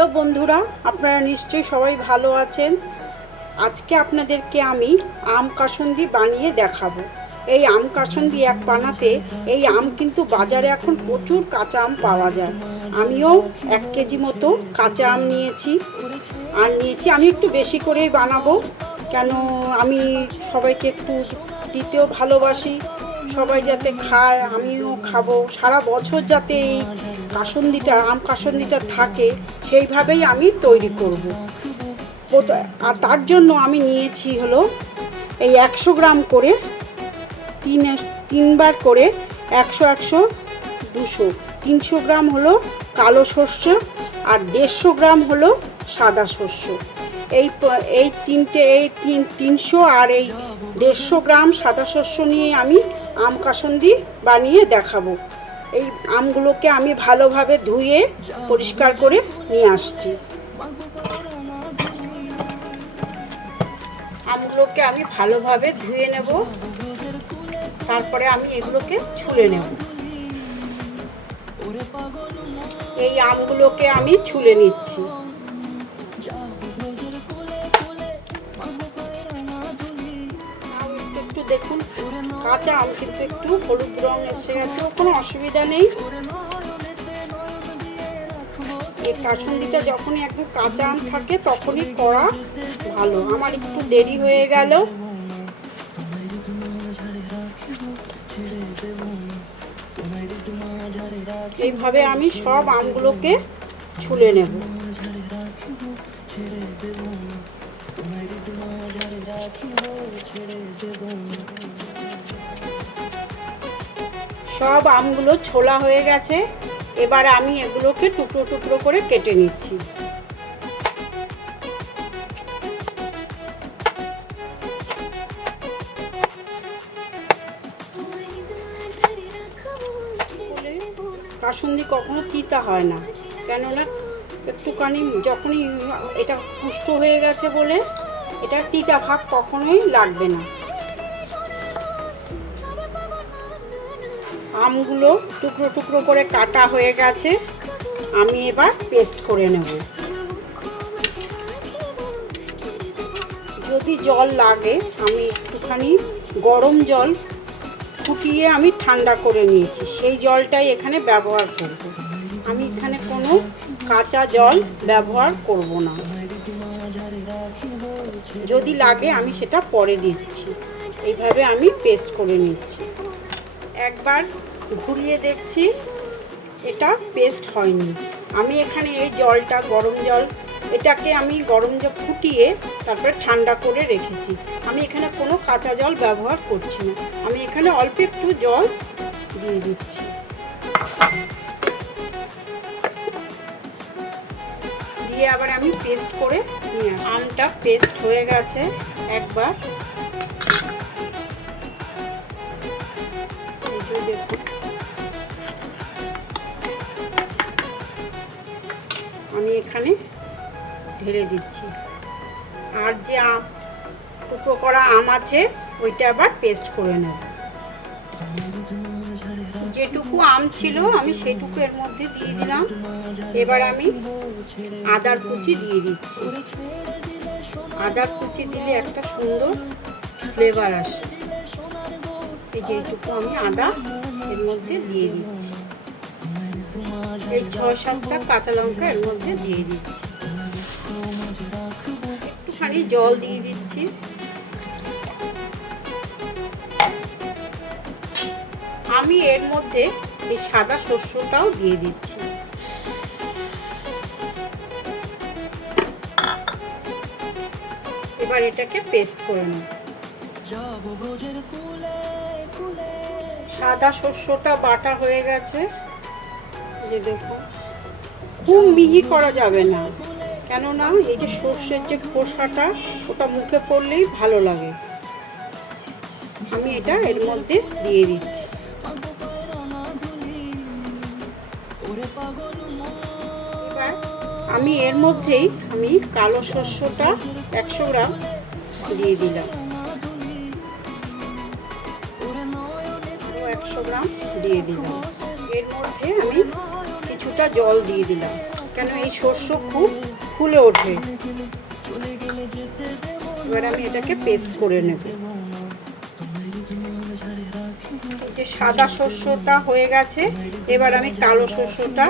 Hello বন্ধুরা, আপনারা নিশ্চয়ই সবাই ভালো আছেন। আজকে আপনাদেরকে আমি আম কাসন্দি বানিয়ে দেখাবো। এই আম কাসন্দি এক বানাতে এই আম কিন্তু বাজারে এখন প্রচুর কাঁচা আম পাওয়া যায়। আমিও এক কেজি মতো কাঁচা আম নিয়েছি। আর নিয়েছি, আমি একটু বেশি করেই বানাবো। কেন আমি সবাইকে একটু দিতেও ভালোবাসি। সবাই যাতে খায়, আমিও খাব। সারা বছর যাতে এই কাসন্দিটা, আম কাসন্দিটা থাকে, সেইভাবেই আমি তৈরি করব। আর তার জন্য আমি নিয়েছি হলো এই একশো গ্রাম করে তিন তিনবার করে একশো একশো দুশো। তিনশো গ্রাম হলো কালো শস্য আর দেড়শো গ্রাম হলো সাদা শস্য এই এই তিনটে, এই তিন, তিনশো আর এই দেড়শো গ্রাম সাদা শস্য নিয়ে আমি আম কাসন্দি বানিয়ে দেখাবো। এই আমগুলোকে আমি ভালোভাবে ধুয়ে পরিষ্কার করে নিয়ে আসছি। আমগুলোকে আমি ভালোভাবে ধুয়ে নেব। তারপরে আমি এগুলোকে ছুলে নেব। এই আমগুলোকে আমি ছুলে নিচ্ছি। কাঁচা আম কিন্তু একটু হলুদ রং এসে গেছে, কোনো অসুবিধা নেই। এই কাসুন্দিটা যখনই একদম কাঁচা আম থাকে, তখনই করা ভালো। আমার একটু দেরি হয়ে গেল। এইভাবে আমি সব আমগুলোকে ছুলে নেব। সব আমগুলো ছোলা হয়ে গেছে। এবার আমি এগুলোকে টুকরো টুকরো করে কেটে নিচ্ছি। কাসুন্দি কখনো তিতা হয় না। কেননা একটুখানি যখনই এটা পুষ্ট হয়ে গেছে বলে এটা তিতা ভাগ কখনোই লাগবে না। আমগুলো টুকরো টুকরো করে কাটা হয়ে গেছে। আমি এবার পেস্ট করে নেব। যদি জল লাগে, আমি একটুখানি গরম জল ফুটিয়ে আমি ঠান্ডা করে নিয়েছি। সেই জলটাই এখানে ব্যবহার করব। আমি এখানে কোনো কাঁচা জল ব্যবহার করব না। যদি লাগে, আমি সেটা পরে দিচ্ছি। এইভাবে আমি পেস্ট করে নিচ্ছি। একবার ঘুরিয়ে দেখছি, এটা পেস্ট হয়নি। আমি এখানে এই জলটা, গরম জল, এটাকে আমি গরম জল ফুটিয়ে তারপরে ঠান্ডা করে রেখেছি। আমি এখানে কোনো কাঁচা জল ব্যবহার করছি না। আমি এখানে অল্প একটু জল দিয়ে দিচ্ছি। দিয়ে আবার আমি পেস্ট করে নিয়ে আমটা পেস্ট হয়ে গেছে একবার। আমি এখানে ঢেলে দিচ্ছি। আর যে আম, টুকরো করা আম আছে, ওইটা আবার পেস্ট করে নেব। যেটুকু আম ছিল, আমি সেটুকু এর মধ্যে দিয়ে দিলাম। এবার আমি আদার কুচি দিয়ে দিচ্ছি। আদার কুচি দিলে একটা সুন্দর ফ্লেভার আসে। এই যে এইটুকু আমি আদা এর মধ্যে দিয়ে দিচ্ছি। এই ছয় সাতটা কাঁচা লঙ্কা এর মধ্যে দিয়ে দিচ্ছি। একটুখানি জল দিয়ে দিচ্ছি। আমি এর মধ্যে এই সাদা শস্যটাও দিয়ে দিচ্ছি। এবার এটাকে পেস্ট করে নেব। সাদা শস্যটা বাটা হয়ে গেছে। যে দেখুন খুব মিহি করা যাবে না। কেননা এই যে সর্ষের যে খোসাটা, ওটা মুখে পড়লেই ভালো লাগে। আমি এটা এর মধ্যে দিয়ে দিচ্ছি। আমি এর মধ্যেই আমি কালো শস্যটা একশো গ্রাম দিয়ে দিলাম। একশো গ্রাম দিয়ে দিলাম। মধ্যে আমি কিছুটা জল দিয়ে দিলাম। কেন এই শস্য খুব ফুলে ওঠে। এবার আমি এটাকে পেস্ট করে নেব। যে সাদা শস্যটা হয়ে গেছে, এবার আমি কালো শস্যটা,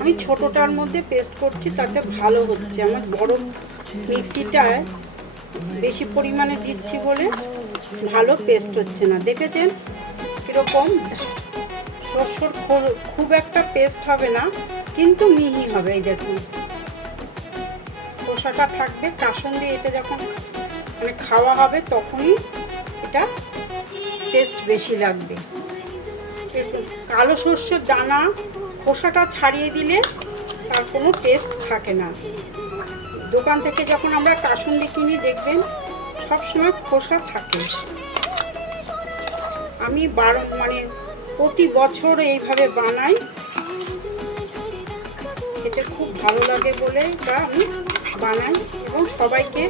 আমি ছোটোটার মধ্যে পেস্ট করছি, তাতে ভালো হচ্ছে। আমার বড় মিক্সিটায় বেশি পরিমাণে দিচ্ছি বলে ভালো পেস্ট হচ্ছে না। দেখেছেন কীরকম? শস্যর খুব একটা পেস্ট হবে না, কিন্তু মিহি হবে এই দেখুন। খোসাটা থাকবে কাসন্দি এটা যখন মানে খাওয়া হবে, তখনই এটা টেস্ট বেশি লাগবে। কালো শস্যের দানা, খোসাটা ছাড়িয়ে দিলে তার কোনো টেস্ট থাকে না। দোকান থেকে যখন আমরা কাসুন্দি কিনি, দেখবেন সবসময় খোসা থাকে। আমি বারো মানে প্রতি বছর এইভাবে বানাই। খেতে খুব ভালো লাগে বলে বা আমি বানাই এবং সবাইকে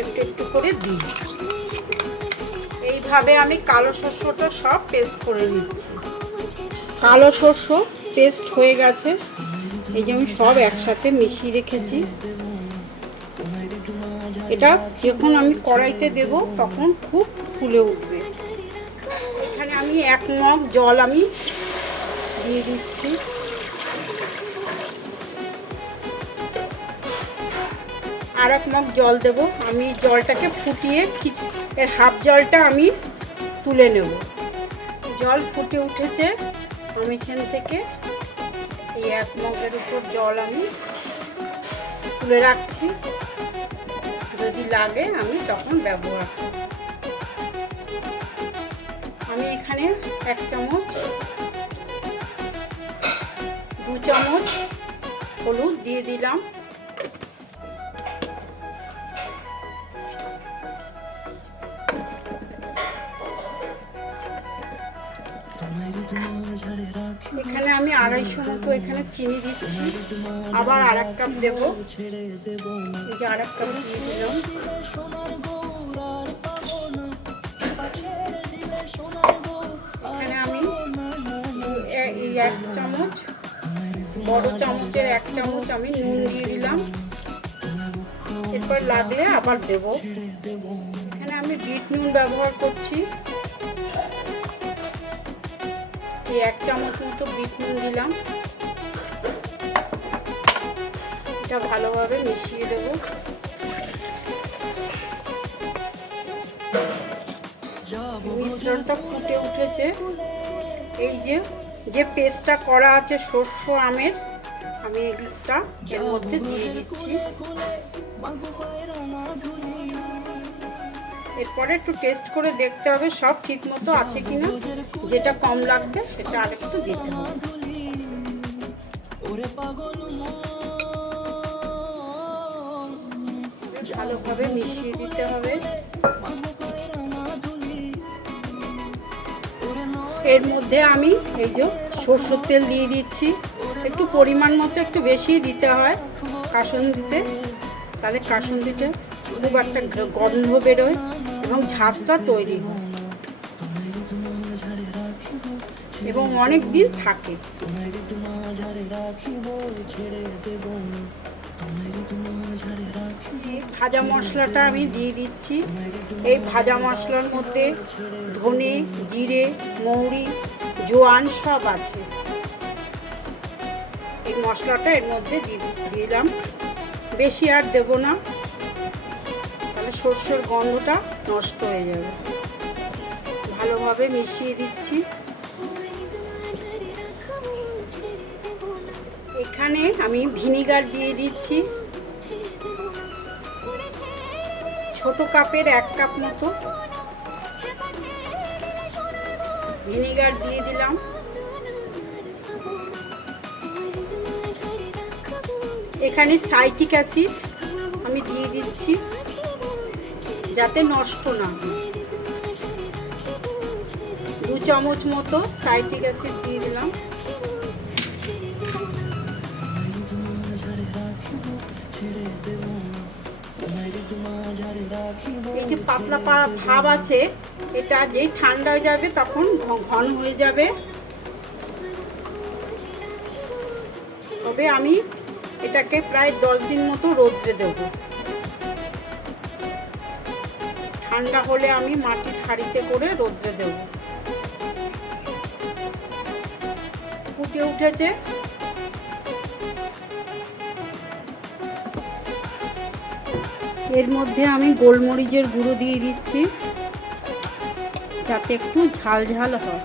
একটু একটু করে দিই। এইভাবে আমি কালো শস্যটা সব পেস্ট করে নিচ্ছি। কালো শস্য পেস্ট হয়ে গেছে। এই যে আমি সব একসাথে মিশিয়ে রেখেছি। এটা যখন আমি কড়াইতে দেব তখন খুব ফুলে উঠবে। আমি এক মগ জল আমি দিয়ে দিচ্ছি। আর এক মগ জল দেব। আমি জলটাকে ফুটিয়ে কিছু, এর হাফ জলটা আমি তুলে নেব। জল ফুটে উঠেছে। আমি এখান থেকে এই এক মগের উপর জল আমি তুলে রাখছি। যদি লাগে আমি তখন ব্যবহার করব। আমি এখানে এক চামচ, দু চামচ হলুদ দিয়ে দিলাম। এখানে আমি আড়াইশো মতো এখানে চিনি দিচ্ছি। আবার আর এক কাপ দেবো। যে আর এক কাপ দিয়ে দিলাম। বড় চামচের এক চামচ আমি নুন দিয়ে দিলাম। এরপর লাগলে আবার দেব। এখানে আমি বিট নুন ব্যবহার করছি। এই এক চামচ মতো বিট নুন দিলাম। এটা ভালোভাবে মিশিয়ে দেব। মিশ্রণটা ফুটে উঠেছে। এই যে যে পেস্টটা করা আছে শস্য আমের, আমি এগুলোটা এর মধ্যে দিয়ে দিচ্ছি। এরপরে একটু টেস্ট করে দেখতে হবে সব ঠিক মতো আছে কিনা, যেটা কম লাগবে সেটা আরেকটু দিতে হবে। ভালোভাবে মিশিয়ে দিতে হবে। এর মধ্যে আমি এই যে সর্ষের তেল দিয়ে দিচ্ছি। একটু পরিমাণ মতো একটু বেশি দিতে হয় কাসন দিতে। তাহলে কাসন দিতে খুব একটা গন্ধ বেরোয় এবং ঝাঁজটা তৈরি হয়। এবং অনেক দিন থাকে। ভাজা মশলাটা আমি দিয়ে দিচ্ছি। এই ভাজা মশলার মধ্যে ধনে, জিরে, মৌরি, জোয়ান সব আছে। এই মশলাটা এর মধ্যে দিলাম। বেশি আর দেব না। তাহলে সর্ষের গন্ধটা নষ্ট হয়ে যাবে। ভালোভাবে মিশিয়ে দিচ্ছি। এখানে আমি ভিনিগার দিয়ে দিচ্ছি। ছোট কাপের এক কাপ মতো। ভিনিগার দিয়ে দিলাম। এখানে সাইটিক অ্যাসিড আমি দিয়ে দিচ্ছি, যাতে নষ্ট না দু চামচ মতো সাইটিক অ্যাসিড দিয়ে দিলাম। এই যে পাতলা ভাব আছে, এটা যেই ঠান্ডা হয়ে যাবে তখন ঘন হয়ে যাবে। তবে আমি এটাকে প্রায় দশ দিন মতো রোদ্রে দেবো। ঠান্ডা হলে আমি মাটির হাঁড়িতে করে রোদ্রে দেব। ফুটে উঠেছে। এর মধ্যে আমি গোলমরিচের গুঁড়ো দিয়ে দিচ্ছি, যাতে একটু ঝাল ঝাল হয়।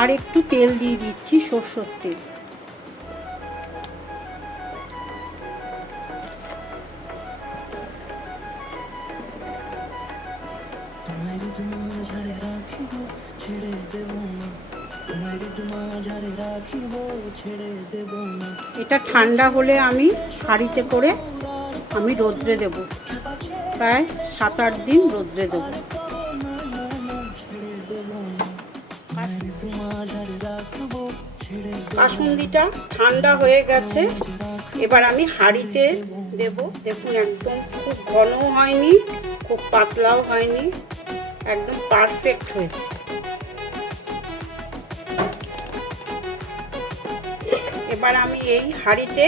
আর একটু তেল দিয়ে দিচ্ছি সর্ষের তেল। ছেড়ে না। এটা ঠান্ডা হলে আমি হাঁড়িতে করে আমি রোদ্রে দেব। প্রায় সাত আট দিন রোদ্রে দেব। কাসুন্দিটা ঠান্ডা হয়ে গেছে এবার আমি হাঁড়িতে দেব। দেখুন একদম খুব ঘনও হয়নি খুব পাতলাও হয়নি একদম পারফেক্ট হয়েছে। এবার আমি এই হাঁড়িতে,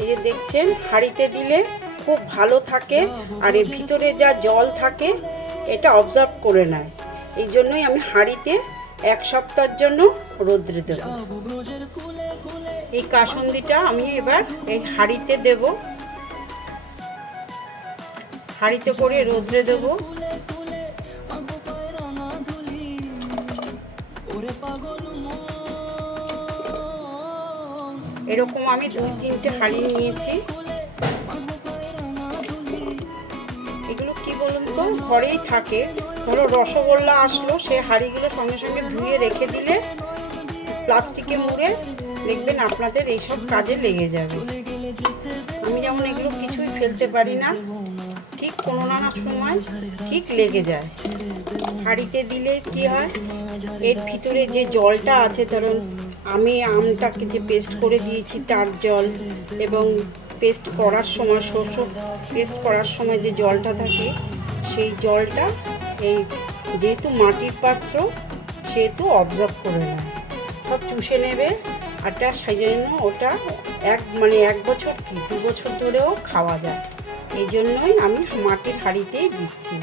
এই যে দেখছেন, হাঁড়িতে দিলে খুব ভালো থাকে আর এর ভিতরে যা জল থাকে, এটা অবজার্ভ করে নেয়। এই জন্যই আমি হাঁড়িতে এক সপ্তাহের জন্য রোদ্রে দেবো। এই কাসন্দিটা আমি এবার এই হাঁড়িতে দেব। হাঁড়িতে করে রোদ্রে দেব। এরকম আমি দুই, তিনটে হাঁড়ি নিয়েছি। এগুলো কি বলুন তো? ঘরেই থাকে। ধরো রসগোল্লা আসলো, সে হাঁড়িগুলো সঙ্গে সঙ্গে ধুয়ে রেখে দিলে প্লাস্টিকে মুড়ে দেখবেন আপনাদের এইসব কাজে লেগে যাবে। আমি যেমন এগুলো কিছুই ফেলতে পারি না, ঠিক কোনো না না সময় ঠিক লেগে যায়। হাঁড়িতে দিলে কি হয়? এর ভিতরে যে জলটা আছে, ধরুন আমি আমটাকে যে পেস্ট করে দিয়েছি তার জল এবং পেস্ট করার সময় শস্য পেস্ট করার সময় যে জলটা থাকে, সেই জলটা এই যেহেতু মাটির পাত্র, সেহেতু অবজার্ভ করে নেয় সব চুষে নেবে সেই জন্য ওটা এক মানে এক বছর কি, দু বছর ধরেও খাওয়া যায়। এই জন্যই আমি মাটির হাঁড়িতেই দিচ্ছি।